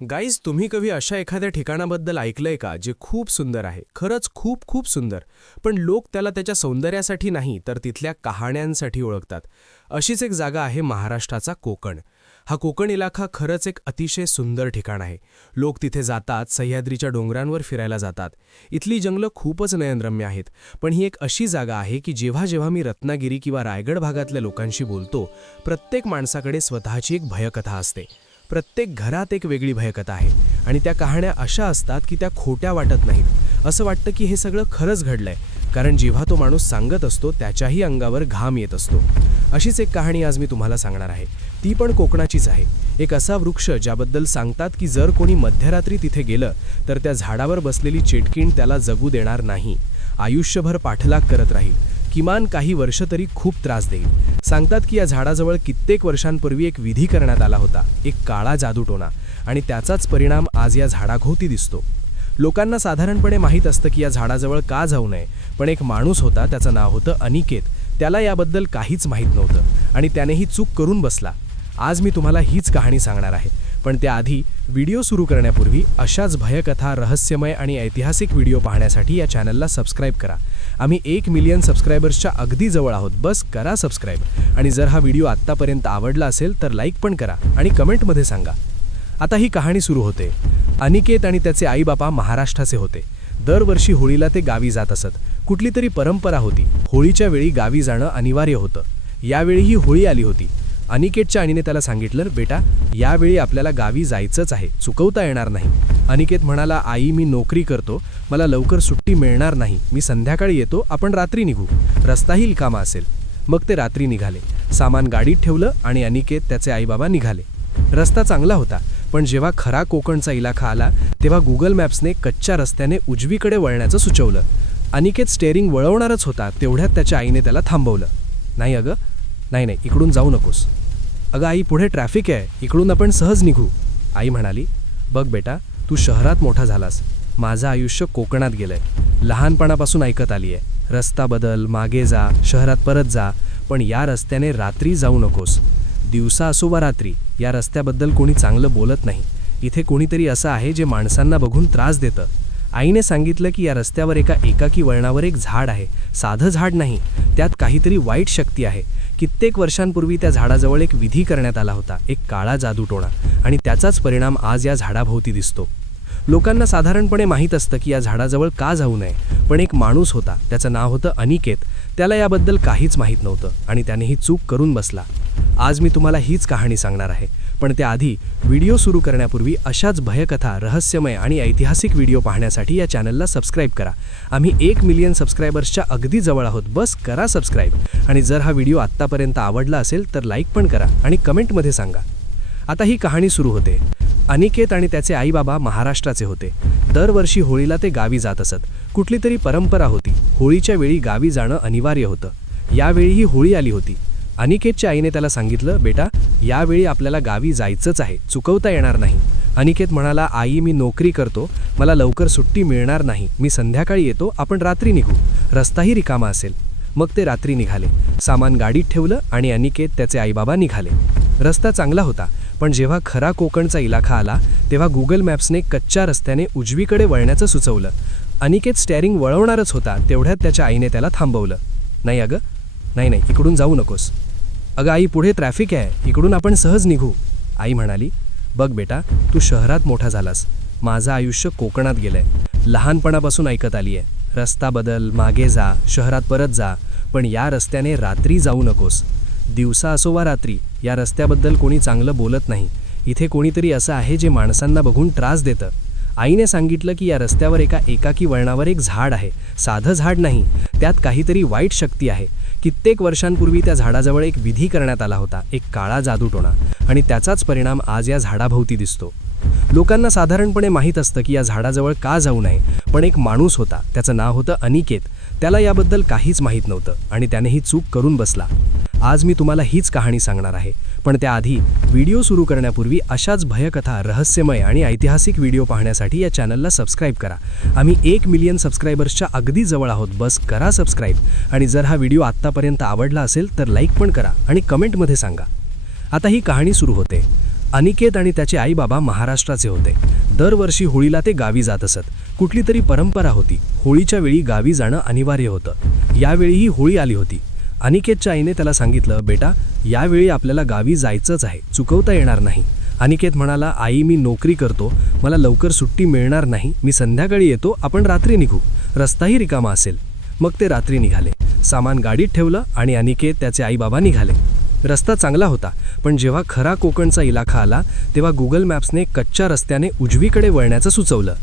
Guys, तुम्ही कधी अशा एखाद्या ठिकाणाबद्दल ऐकलंय का जे खूप सुंदर आहे, खरंच खूप खूप सुंदर, पण लोक त्याला त्याच्या सौंदर्यासाठी नाही तर तिथल्या कहाण्यांसाठी ओळखतात. अशीच एक जागा आहे महाराष्ट्राचा कोकण. हा कोकण इलाखा खरंच एक अतिशय सुंदर ठिकाण आहे. लोक तिथे जातात, सह्याद्रीच्या डोंगरांवर फिरायला जातात. इथली जंगलं खूपच नयनरम्य आहेत. पण ही एक अशी जागा आहे की जेव्हा जेव्हा मी रत्नागिरी किंवा रायगड भागातल्या लोकांशी बोलतो, प्रत्येक माणसाकडे स्वतःची एक भयकथा असते. प्रत्येक घरात एक वेगळी भयकथा आहे आणि त्या कहाण्या अशा असतात की त्या खोट्या वाटत नाहीत. असं वाटतं की हे सगळं खरंच घडलंय, कारण जेव्हा तो माणूस सांगत असतो त्याच्याही अंगावर घाम येत असतो. अशीच एक कहाणी आज मी तुम्हाला सांगणार आहे. ती पण कोकणाचीच आहे. एक असा वृक्ष ज्याबद्दल सांगतात की जर कोणी मध्यरात्री तिथे गेलं तर त्या झाडावर बसलेली चेटकीण त्याला जगू देणार नाही. आयुष्यभर पाठलाग करत राहील, किमान काही वर्ष तरी खूप त्रास देईल. सांगतात की या झाडाजवळ कित्येक वर्षांपूर्वी एक विधी करण्यात आला होता, एक काळा जादूटोणा, आणि त्याचाच परिणाम आज या झाडाभोवती दिसतो. लोकांना साधारणपणे माहीत असतं की या झाडाजवळ का जाऊ नये, पण एक माणूस होता, त्याचं नाव होतं अनिकेत. त्याला याबद्दल काहीच माहीत नव्हतं आणि त्याने ही चूक करून बसला. आज मी तुम्हाला हीच कहाणी सांगणार आहे. पण त्याआधी व्हिडिओ सुरू करण्यापूर्वी अशाच भयकथा, रहस्यमय आणि ऐतिहासिक व्हिडिओ पाहण्यासाठी या चॅनलला सबस्क्राईब करा. आम्ही 1 मिलियन सबस्क्रायबर्सच्या अगदी जवळ आहोत. बस करा सबस्क्राईब. आणि जर हा व्हिडिओ आत्तापर्यंत आवडला असेल तर लाईक पण करा आणि कमेंटमध्ये सांगा. आता ही कहाणी सुरू होते. अनिकेत आणि त्याचे आईबापा महाराष्ट्राचे होते. दरवर्षी होळीला ते गावी जात असत. कुठली तरी परंपरा होती. होळीच्या वेळी गावी जाणं अनिवार्य होतं. यावेळी ही होळी आली होती. अनिकेतच्या आईने त्याला सांगितलं, बेटा, यावेळी आपल्याला गावी जायचंच आहे, चुकवता येणार नाही. अनिकेत म्हणाला, आई, मी नोकरी करतो, मला लवकर सुट्टी मिळणार नाही, मी संध्याकाळी येतो, आपण रात्री निघू, रस्ताही रिकामा असेल. मग ते रात्री निघाले. सामान गाडीत ठेवलं आणि अनिकेत, त्याचे आईबाबा निघाले. रस्ता चांगला होता, पण जेव्हा खरा कोकणचा इलाखा आला तेव्हा गुगल मॅप्सने कच्च्या रस्त्याने उजवीकडे वळण्याचं सुचवलं. अनिकेत स्टेअरिंग वळवणारच होता, तेवढ्यात त्याच्या आईने त्याला थांबवलं. नाही अगं, नाही, इकडून जाऊ नकोस. अगं आई, पुढे ट्रॅफिक आहे, इकडून आपण सहज निघू. आई म्हणाली, बघ बेटा, तू शहरात मोठा झालास, माझं आयुष्य कोकणात गेलंय. लहानपणापासून ऐकत आली आहे, रस्ता बदल, मागे जा, शहरात परत जा, पण या रस्त्याने रात्री जाऊ नकोस. दिवसा असो वा रात्री, या रस्त्याबद्दल कोणी चांगलं बोलत नाही. इथे कोणीतरी असं आहे जे माणसांना बघून त्रास देतं. आईने सांगितलं की या रस्त्यावर एका एकाकी वळणावर एक झाड आहे. साधं झाड नाही, त्यात काहीतरी वाईट शक्ती आहे. कित्येक वर्षांपूर्वी त्या झाडाजवळ एक विधी करण्यात आला होता, एक काळा जादूटोणा, आणि त्याचाच परिणाम आज या झाडाभोवती दिसतो. लोकांना साधारणपणे माहीत असतं की या झाडाजवळ का जाऊ नये, पण एक माणूस होता, त्याचं नाव होतं अनिकेत. त्याला याबद्दल काहीच माहीत नव्हतं आणि त्याने ही चूक करून बसला. आज मी तुम्हाला हीच कहाणी सांगणार आहे. पण त्याआधी व्हिडिओ सुरू करण्यापूर्वी अशाच भयकथा, रहस्यमय आणि ऐतिहासिक व्हिडिओ पाहण्यासाठी या चॅनलला सबस्क्राईब करा. आम्ही 1 मिलियन सबस्क्रायबर्सच्या अगदी जवळ आहोत. बस करा सबस्क्राईब. आणि जर हा व्हिडिओ आत्तापर्यंत आवडला असेल तर लाईक पण करा आणि कमेंटमध्ये सांगा. आता ही कहाणी सुरू होते. अनिकेत आणि त्याचे आईबाबा महाराष्ट्राचे होते. दरवर्षी होळीला ते गावी जात असत. कुठली तरी परंपरा होती. होळीच्या वेळी गावी जाणं अनिवार्य होतं. यावेळी ही होळी आली होती. अनिकेतच्या आईने त्याला सांगितलं, बेटा, यावेळी आपल्याला गावी जायचंच आहे, चुकवता येणार नाही. अनिकेत म्हणाला, आई, मी नोकरी करतो, मला लवकर सुट्टी मिळणार नाही, मी संध्याकाळी येतो, आपण रात्री निघू, रस्ताही रिकामा असेल. मग ते रात्री निघाले. सामान गाडीत ठेवलं आणि अनिकेत, त्याचे आईबाबा निघाले. रस्ता चांगला होता, पण जेव्हा खरा कोकणचा इलाखा आला तेव्हा गुगल मॅप्सने कच्च्या रस्त्याने उजवीकडे वळण्याचं सुचवलं. अनिकेत स्टेअरिंग वळवणारच होता, तेवढ्यात त्याच्या आईने त्याला थांबवलं. नाही अगं, नाही, इकडून जाऊ नकोस. अगं आई, पुढे ट्रॅफिक आहे, इकडून आपण सहज निघू. आई म्हणाली, बघ बेटा, तू शहरात मोठा झालास, माझं आयुष्य कोकणात गेलंय. लहानपणापासून ऐकत आली आहे, रस्ता बदल, मागे जा, शहरात परत जा, पण या रस्त्याने रात्री जाऊ नकोस. दिवसा असो वा रात्री, या रस्त्याबद्दल कोणी चांगलं बोलत नाही. इथे कोणीतरी असं आहे जे माणसांना बघून त्रास देतं. आईने सांगितलं की या रस्त्यावर एका एकाकी वळणावर एक झाड आहे. साधं झाड नाही, त्यात काहीतरी वाईट शक्ती आहे. कित्येक वर्षांपूर्वी त्या झाडाजवळ एक विधी करण्यात आला होता, एक काळा जादूटोणा, आणि त्याचाच परिणाम आज या झाडाभोवती दिसतो. लोकांना साधारणपणे माहीत असतं की या झाडाजवळ का जाऊ नये, पण एक माणूस होता, त्याचं नाव होतं अनिकेत. त्याला याबद्दल काहीच माहीत नव्हतं आणि त्याने ही चूक करून बसला. आज मी तुम्हाला हीच कहाणी सांगणार आहे. पण त्याआधी व्हिडिओ सुरू करण्यापूर्वी अशाच भयकथा, रहस्यमय आणि ऐतिहासिक व्हिडिओ पाहण्यासाठी या चॅनलला सबस्क्राईब करा. आम्ही 1 मिलियन सबस्क्रायबर्सच्या अगदी जवळ आहोत. बस करा सबस्क्राईब. आणि जर हा व्हिडिओ आत्तापर्यंत आवडला असेल तर लाईक पण करा आणि कमेंटमध्ये सांगा. आता ही कहाणी सुरू होते. अनिकेत आणि त्याचे आईबाबा महाराष्ट्राचे होते. दरवर्षी होळीला ते गावी जात असत. कुठली तरी परंपरा होती. होळीच्या वेळी गावी जाणं अनिवार्य होतं. यावेळीही होळी आली होती. अनिकेतच्या आईने त्याला सांगितलं, बेटा, यावेळी आपल्याला गावी जायचंच आहे, चुकवता येणार नाही. अनिकेत म्हणाला, आई, मी नोकरी करतो, मला लवकर सुट्टी मिळणार नाही, मी संध्याकाळी येतो, आपण रात्री निघू, रस्ताही रिकामा असेल. मग ते रात्री निघाले. सामान गाडीत ठेवलं आणि अनिकेत त्याचे आईबाबा निघाले. रस्ता चांगला होता, पण जेव्हा खरा कोकणचा इलाका आला तेव्हा गुगल मॅप्सने कच्च्या रस्त्याने उजवीकडे वळण्याचं सुचवलं.